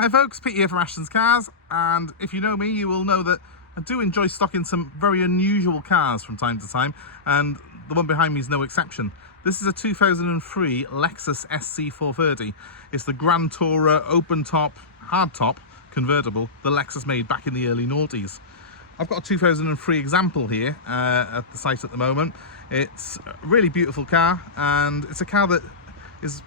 Hi folks, Pete here from Ashton's Cars, and if you know me, you will know that I do enjoy stocking some very unusual cars from time to time, and the one behind me is no exception. This is a 2003 Lexus SC430. It's the Grand Tourer open top, hard top convertible that Lexus made back in the early noughties. I've got a 2003 example here at the site at the moment. It's a really beautiful car, and it's a car that is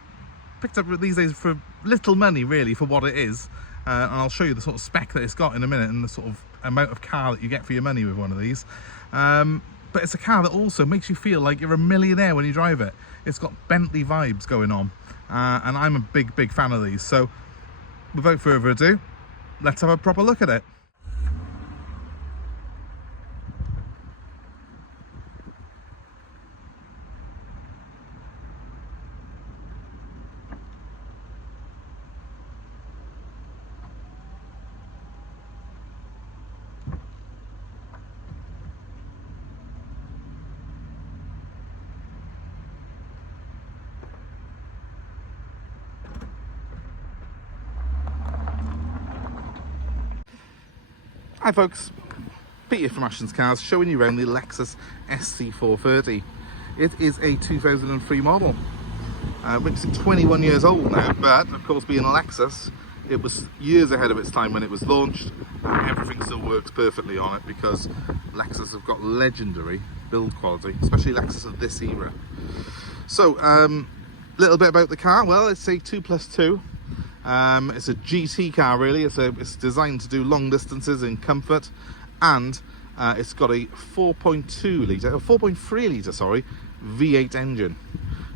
picked up these days for little money really for what it is, and I'll show you the sort of spec that it's got in a minute and the sort of amount of car that you get for your money with one of these. But it's a car that also makes you feel like you're a millionaire when you drive it. It's got Bentley vibes going on, and I'm a big fan of these. So without further ado, let's have a proper look at it. Hi folks, Pete here from Ashton's Cars, showing you around the Lexus SC430. It is a 2003 model, which is 21 years old now, but of course being a Lexus, it was years ahead of its time when it was launched, and everything still works perfectly on it because Lexus have got legendary build quality, especially Lexus of this era. So, little bit about the car. Well, it's a 2+2. It's a GT car really. It's designed to do long distances in comfort, and it's got a 4.3 litre sorry, V8 engine,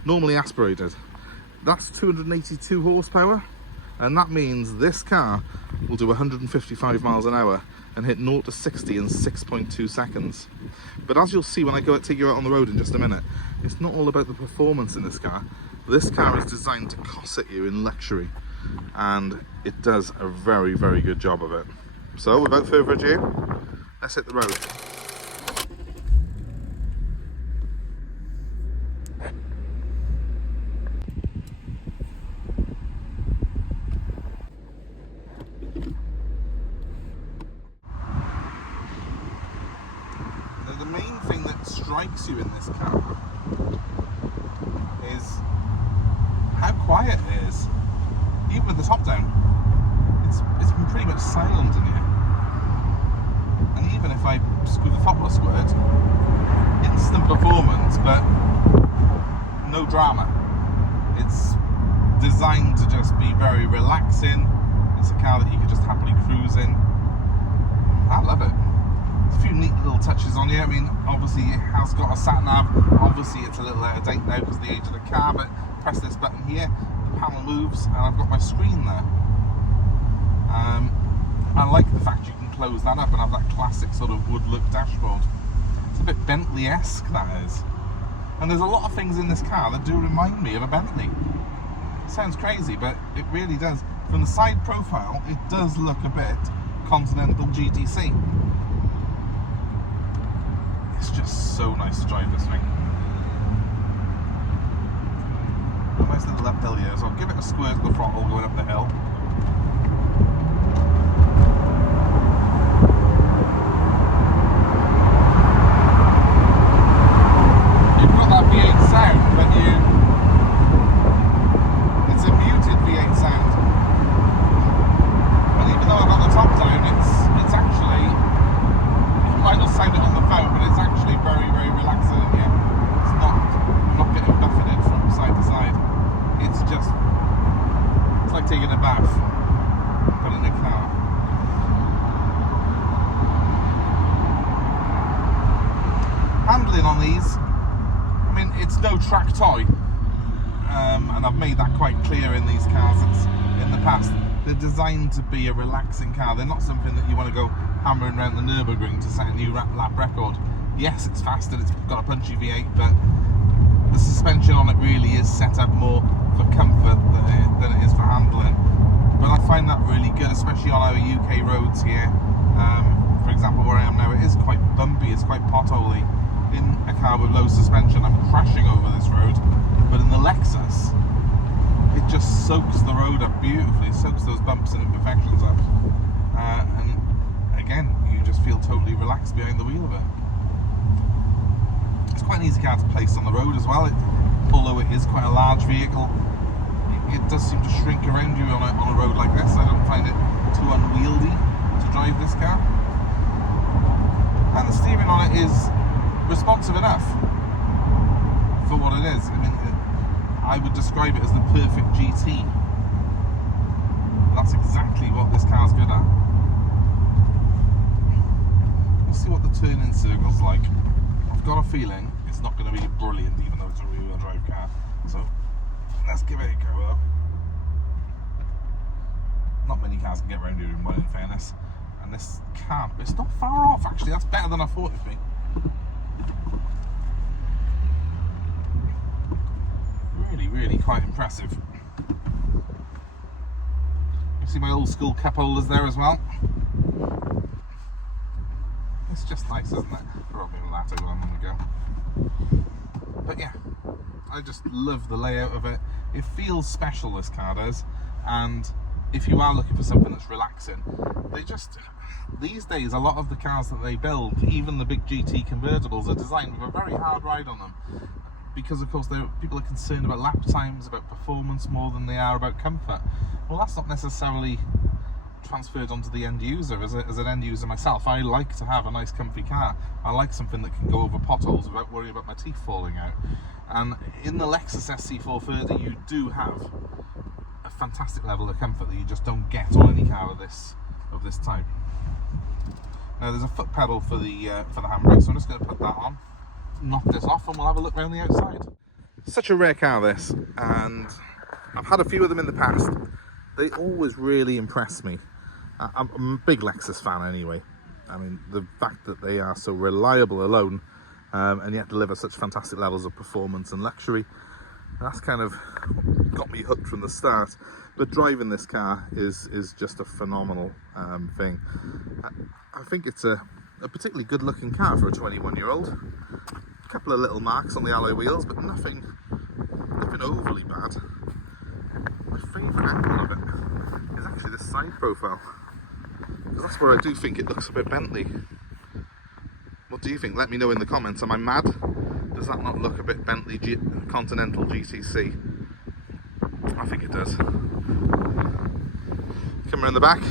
normally aspirated. That's 282 horsepower, and that means this car will do 155 miles an hour and hit 0 to 60 in 6.2 seconds. But as you'll see when I take you out on the road in just a minute, it's not all about the performance in this car. This car is designed to cosset you in luxury, and it does a very good job of it. So without further ado, let's hit the road. Now the main thing that strikes you in this car is how quiet it is. Even with the top down, it's been pretty much silent in here. And even if I screw the throttle a squirt, instant performance, but no drama. It's designed to just be very relaxing. It's a car that you could just happily cruise in. I love it. There's a few neat little touches on here. I mean, obviously it has got a sat nav. Obviously it's a little out of date now because of the age of the car, but press this button here, the panel moves, and I've got my screen there. I like the fact you can close that up and have that classic sort of wood look dashboard. It's a bit Bentley-esque, that is. And there's a lot of things in this car that do remind me of a Bentley. It sounds crazy, but it really does. From the side profile, it does look a bit Continental GTC. It's just so nice to drive this thing. A nice little uphill here, so I'll give it a squirt of the throttle going up the hill. You've got that V8 sound, but it's a muted V8 sound. And even though I've got the top down, it's actually, you might not sound it on the phone, but it's actually very relaxing in here. I'm not getting buffeted from side to side. It's like taking a bath, but in a car. Handling on these, I mean, it's no track toy, and I've made that quite clear in these cars in the past. They're designed to be a relaxing car. They're not something that you want to go hammering around the Nürburgring to set a new lap record. Yes, it's fast and it's got a punchy V8, but the suspension on it really is set up more for comfort than it is for handling. But I find that really good, especially on our UK roads here. For example, where I am now, it is quite bumpy, it's quite potholy. In a car with low suspension, I'm crashing over this road, but in the Lexus, it just soaks the road up beautifully, soaks those bumps and imperfections up, and again, you just feel totally relaxed behind the wheel of it. It's quite an easy car to place on the road as well. Although it is quite a large vehicle, it does seem to shrink around you on a road like this. I don't find it too unwieldy to drive this car. And the steering on it is responsive enough for what it is. I mean, I would describe it as the perfect GT. That's exactly what this car's good at. Let's see what the turn-in circle's like. I've got a feeling it's not going to be brilliant, even though it's a rear-wheel drive car. So let's give it a go though. Not many cars can get around here in one, in fairness. And this car, it's not far off actually. That's better than I thought it'd be. Really quite impressive. You see my old school cup holders there as well. It's just nice, isn't it? Throw me that over on the go. But yeah, I just love the layout of it. It feels special, this car does. And if you are looking for something that's relaxing, these days a lot of the cars that they build, even the big GT convertibles, are designed with a very hard ride on them. Because of course people are concerned about lap times, about performance more than they are about comfort. Well, that's not necessarily transferred onto the end user. As an end user myself, I like to have a nice comfy car. I like something that can go over potholes without worrying about my teeth falling out. And in the Lexus SC430 you do have a fantastic level of comfort that you just don't get on any car of this type. Now there's a foot pedal for the handbrake, so I'm just going to put that on, knock this off, and we'll have a look around the outside. Such a rare car this, and I've had a few of them in the past. They always really impress me. I'm a big Lexus fan anyway. I mean, the fact that they are so reliable alone, and yet deliver such fantastic levels of performance and luxury, that's kind of got me hooked from the start. But driving this car is just a phenomenal thing. I think it's a particularly good looking car for a 21-year-old. A couple of little marks on the alloy wheels, but nothing overly bad. My favourite angle of it is actually this side profile, because that's where I do think it looks a bit Bentley. What do you think? Let me know in the comments. Am I mad? Does that not look a bit Bentley Continental GTC? I think it does. Come around the back.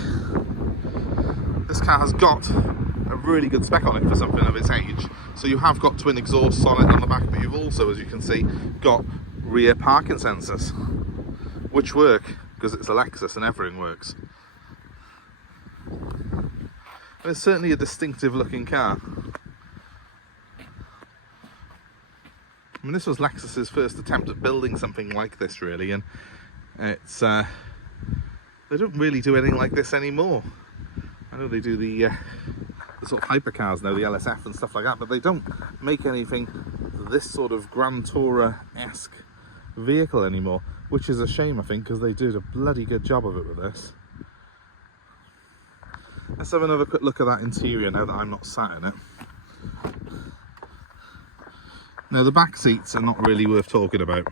This car has got a really good spec on it for something of its age. So you have got twin exhausts on it on the back, but you've also, as you can see, got rear parking sensors, which work because it's a Lexus and everything works. And it's certainly a distinctive looking car. I mean, this was Lexus's first attempt at building something like this, really, and it's they don't really do anything like this anymore. I know they do the sort of hypercars now, the LSF and stuff like that, but they don't make anything this sort of Grand Tourer-esque vehicle anymore, which is a shame, I think, because they did a bloody good job of it with this. Let's have another quick look at that interior now that I'm not sat in it. Now, the back seats are not really worth talking about,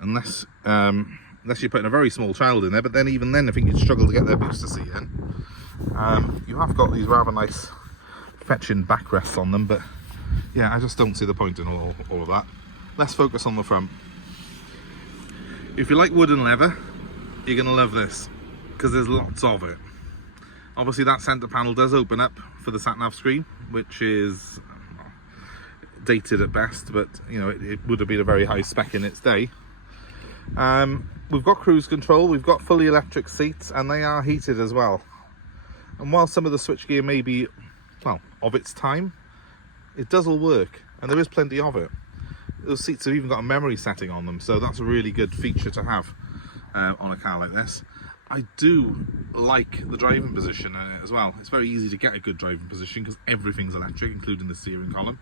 unless you're putting a very small child in there, but then even then I think you'd struggle to get their booster seat in. You have got these rather nice fetching backrests on them, but yeah, I just don't see the point in all of that. Let's focus on the front. If you like wood and leather, you're going to love this, because there's lots of it. Obviously that centre panel does open up for the sat-nav screen, which is dated at best, but you know, it would have been a very high spec in its day. We've got cruise control, we've got fully electric seats, and they are heated as well. And while some of the switchgear may be, well, of its time, it does all work, and there is plenty of it. Those seats have even got a memory setting on them, so that's a really good feature to have on a car like this. I do like the driving position in it as well. It's very easy to get a good driving position because everything's electric, including the steering column.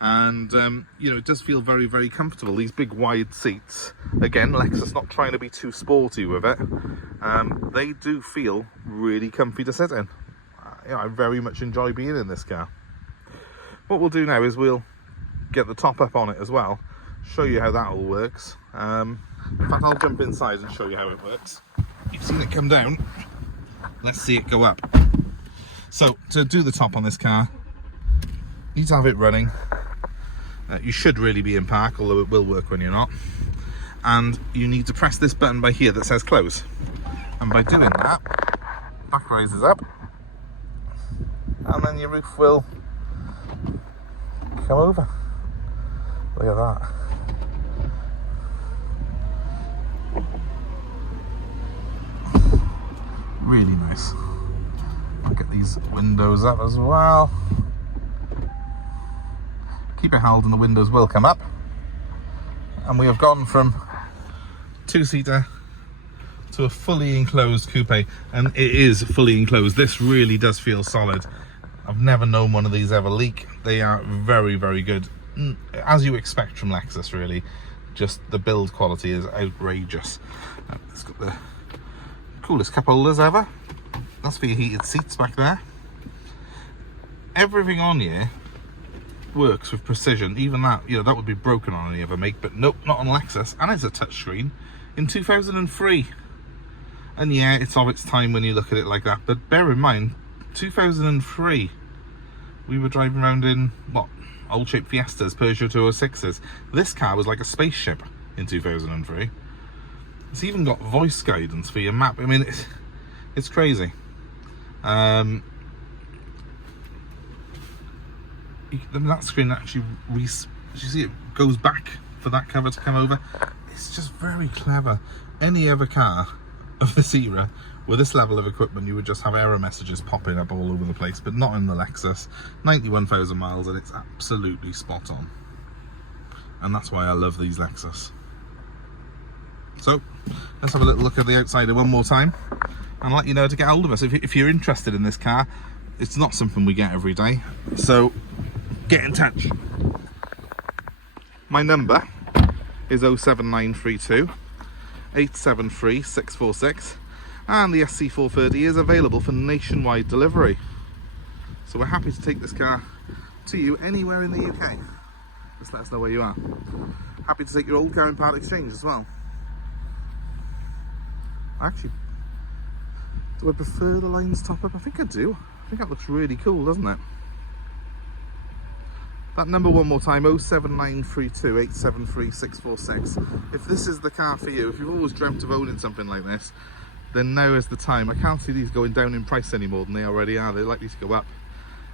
And you know, it does feel very, very comfortable. These big wide seats, again, Lexus not trying to be too sporty with it, they do feel really comfy to sit in. You know, I very much enjoy being in this car. What we'll do now is we'll get the top up on it as well, show you how that all works. In fact, I'll jump inside and show you how it works. You've seen it come down. Let's see it go up. So, to do the top on this car, you need to have it running. You should really be in park, although it will work when you're not. And you need to press this button by here that says close. And by doing that, back rises up. And then your roof will come over. Look at that. Really nice. I'll get these windows up as well. Keep it held and the windows will come up. And we have gone from two-seater to a fully enclosed coupe, and it is fully enclosed. This really does feel solid. I've never known one of these ever leak. They are very, very good, as you expect from Lexus, really. Just the build quality is outrageous. It's got the coolest cup holders ever. That's for your heated seats back there. Everything on here works with precision. Even that, you know, that would be broken on any other make, but nope, not on Lexus. And it's a touchscreen in 2003. And yeah, it's of its time when you look at it like that, but bear in mind, 2003, we were driving around in, what, old shape Fiestas, Peugeot 206s. This car was like a spaceship in 2003. It's even got voice guidance for your map. I mean, it's crazy. That screen actually, you see it goes back for that cover to come over. It's just very clever. Any other car of this era with this level of equipment, you would just have error messages popping up all over the place, but not in the Lexus. 91,000 miles and it's absolutely spot on. And that's why I love these Lexus. So let's have a little look at the outside one more time and let you know to get hold of us. If you're interested in this car, it's not something we get every day, so get in touch. My number is 07932 873 646, and the SC430 is available for nationwide delivery. So we're happy to take this car to you anywhere in the UK. Just let us know where you are. Happy to take your old car in part exchange as well. Actually, do I prefer the lines top up? I think I do. I think that looks really cool, doesn't it? That number one more time, 07932 873 646. If this is the car for you, if you've always dreamt of owning something like this, then now is the time. I can't see these going down in price any more than they already are. They're likely to go up,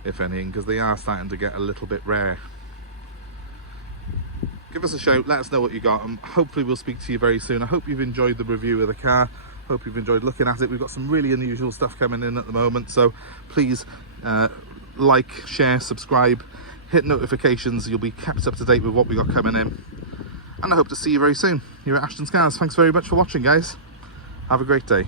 if anything, because they are starting to get a little bit rare. Give us a shout, let us know what you got, and hopefully we'll speak to you very soon. I hope you've enjoyed the review of the car. Hope you've enjoyed looking at it. We've got some really unusual stuff coming in at the moment, so please like, share, subscribe, hit notifications. You'll be kept up to date with what we got coming in, and I hope to see you very soon. You're at Ashton's Cars. Thanks very much for watching, guys. Have a great day.